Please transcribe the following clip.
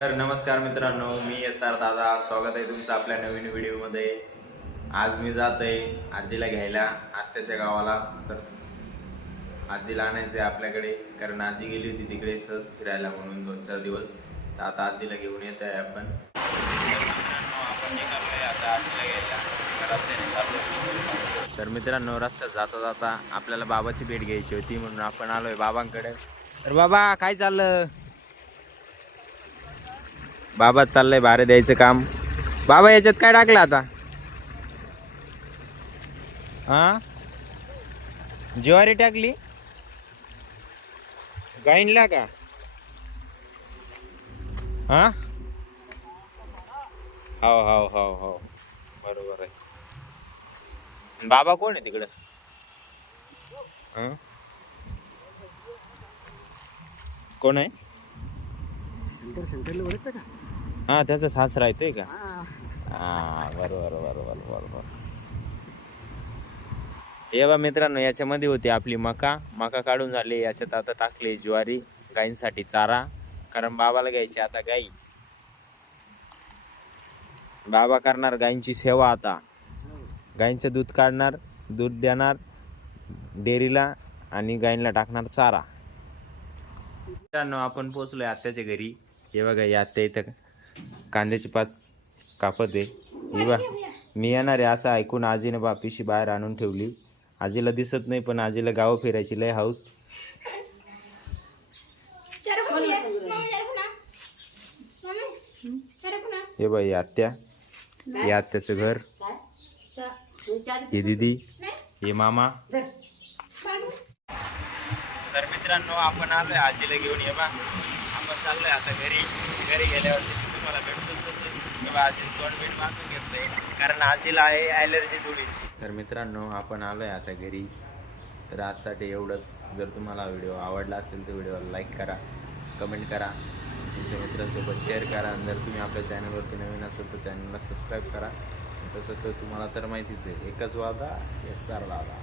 तर नमस्कार मित्रांनो, मी एस.आर. दादा. स्वागत आहे तुमचं आपल्या नवीन व्हिडिओमध्ये. आज मी जात आहे आजीला घ्यायला आत्याच्या गावाला. तर आजीला आणायचं आहे आपल्याकडे, कारण आजी गेली होती तिकडे सहज फिरायला म्हणून 2-4 दिवस. तर आता आजीला घेऊन येत आहे आपण. आता आजीला घ्यायला रस्त्याने चाललो. तर मित्रांनो, रस्त्यात जाता जाता आपल्याला बाबाची भेट घ्यायची होती म्हणून आपण आलोय बाबांकडे. तर बाबा काय चाललं? बाबा चाललंय भारे द्यायचं काम. बाबा याच्यात काय टाकलं आता? हा, ज्वारी टाकली गाईनला का? हा, हो हो हो हो, बरोबर आहे. बाबा कोण आहे तिकडं? कोण आहे? शंकरला ओळखतं का? हा, त्याचा सासरा येतोय का? हा, बरोबर बरोबर बरोबर. हे बा मित्रांनो, याच्यामध्ये होती आपली मका काढून झाली. याच्यात आता टाकली ज्वारी गायींसाठी चारा, कारण बाबाला घ्यायची आता गाई. बाबा करणार गायींची सेवा. आता गायींचं दूध काढणार, दूध देणार डेअरीला आणि गायींना टाकणार चारा. मित्रांनो, आपण पोचलोय आत्याच्या घरी. हे बघा, ही आत्या इथं कांद्याची 5 कापत आहे. ही बा, मी येणार आहे असं ऐकून आजीने पिशी बाहेर आणून ठेवली. आजीला दिसत नाही, पण आजीला गाव फिरायची लय हाऊस. हे बाई आत्या, हे आत्याचं घर, हे दीदी, हे मामा. तर मित्रांनो, आपण आलोय आजीला घेऊन. ये बा, आपण चाललोय आता घरी. घरी गेल्यावरती तुम्हाला भेटतो आजी तोंड बीट बांधून घेतलंय, कारण आजीला आहे ॲलर्जी थोडीची. तर मित्रांनो, आपण आलोय आता घरी. तर आजसाठी एवढंच. जर तुम्हाला व्हिडिओ आवडला असेल तर व्हिडिओला लाईक करा, कमेंट करा, तुमच्या मित्रांसोबत शेअर करा. आणि जर तुम्ही आपल्या चॅनलवरती नवीन असेल तर चॅनलला सबस्क्राईब करा. तसं तर तुम्हाला तर माहितीच आहे, एकच वादा, एस.आर. दादा.